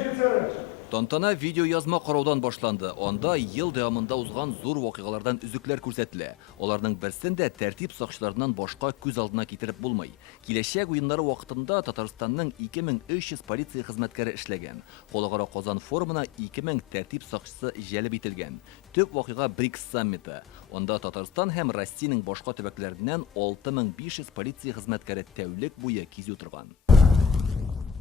офицеры! Тантана видео язма караудан башланды. Онда ел дәвамында узган зур вакыйгалардан үзекләр күрсәтелә. Аларның берсен дә тәртип сакчыларынан башка күз алдына китереп булмый. Киләчәк уеннары вакытында Татарстанның 2300 полиция хезмәткәре эшләгән. Халыкара Казан форумына 2000 тәртип сакчысы җәлеп ителгән. Төп вакыйга БРИКС саммиты. Онда Татарстан һәм Россиянең башка төбәкләреннән 6500 полиция хезмәткәре тәүлек буе кизү торган.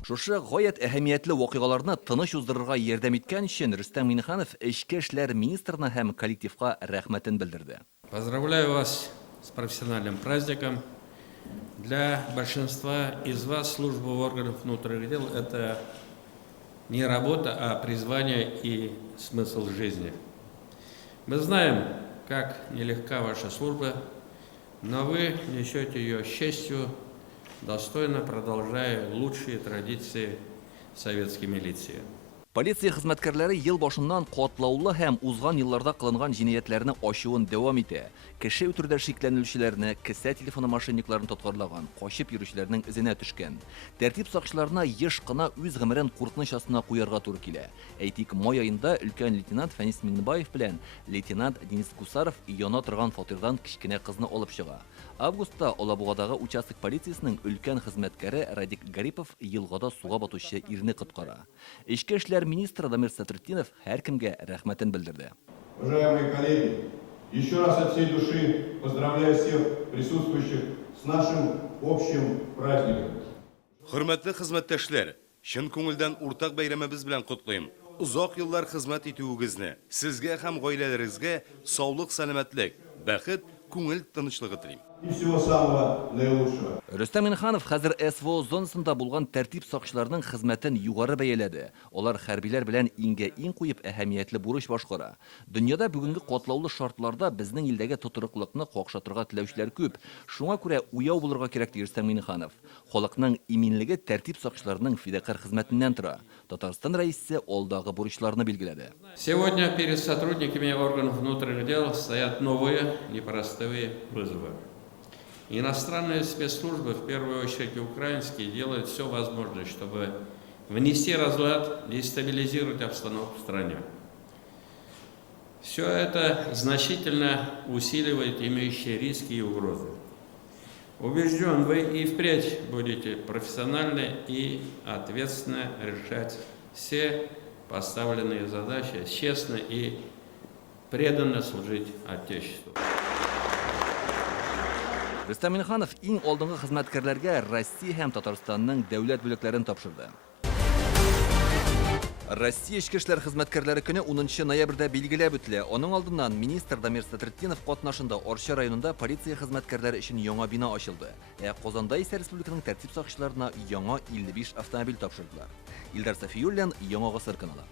Шушы гаять әһәмиятле вакыйгаларны тыныч уздырырга ярдәм иткән өчен Рөстәм Миңнеханов Эчке эшләр министрына һәм коллективка рәхмәтен белдерде. Поздравляю вас с профессиональным праздником. Для большинства из вас служба органов внутренних дел – это не работа, а призвание и смысл жизни. Мы знаем, как нелегка ваша служба, но вы несете ее с честью, достойно продолжая лучшие традиции советской милиции. Полиция хезмәткәрләре ел башыннан катлаулы һәм узган елларда кылынган җинаятьләрне ачуын дәвам итә. Кеше үтерүдә шикләнүчеләрне, кесә телефоны мошенникларын тоткарлаган, качып йөрүчеләрнең эзенә төшкән. Тәртип сакчыларына еш кына үз гомерен куркыныч астына куярга туры килә. Әйтик, май аенда өлкән лейтенант Фәнис Миңнебаев белән лейтенант Денис Гусаров яна торган фатирдан кичкенә кызны алып чыга. Августта Алабугадагы участок полициясенең өлкән хезмәткәре Радик Гарипов елгада суга батучы ирне коткара. Эчке эшләр министры Дамир Сатыртдинов һәркемгә рәхмәтен белдерде. Уважаемые коллеги, еще раз от всей души поздравляю всех присутствующих с нашим общим праздником. Хөрмәтле хезмәттәшләр, чын күңелдән уртак бәйрәмебез белән котлыйм. Узак еллар хезмәт итүегезне, сезгә һәм гаиләләрегезгә саулык, сәламәтлек, бәхет, күңел тынычлыгы телим. И всего самого наилучшего. Рөстәм Миңнеханов хәзер СВО зонасында булган тәртип сакчыларының хезмәтен югары бәяләде. Алар хәрбиләр белән иңгә иң куеп әһәмиятле бурыч башкара. Дөньяда бүгенге катлаулы шартларда безнең илдәге тотырыклыкны какшатырга теләүчеләр күп. Шуңа күрә уяу булырга кирәк ди Рөстәм Миңнеханов. Халыкның иминлеге тәртип сакчыларының фидакар хезмәтеннән тора. Татарстан рәисе алдагы бурычларны билгеләде. Сегодня перед сотрудниками органов внутренних дел стоят новые непростые вызовы. Иностранные спецслужбы, в первую очередь украинские, делают все возможное, чтобы внести разлад, дестабилизировать обстановку в стране. Все это значительно усиливает имеющие риски и угрозы. Убежден, вы и впредь будете профессионально и ответственно решать все поставленные задачи, честно и преданно служить Отечеству. Рөстәм Миңнеханов иң алдынгы хезмәткәрләргә Россия һәм Татарстанның дәүләт бүләкләрен тапшырды. Россия эчке эшләр хезмәткәрләре көне 10 ноябрьдә билгеләп үтелә. Аның алдыннан министр Дамир Сатыртдинов катнашында Арча районында полиция хезмәткәрләре өчен яңа бина ачылды. Казанда исә республиканың тәртип сакчыларына яңа 55 автомобиль тапшырдылар. Илдар Сафиуллин, Яңа Гасыр каналы.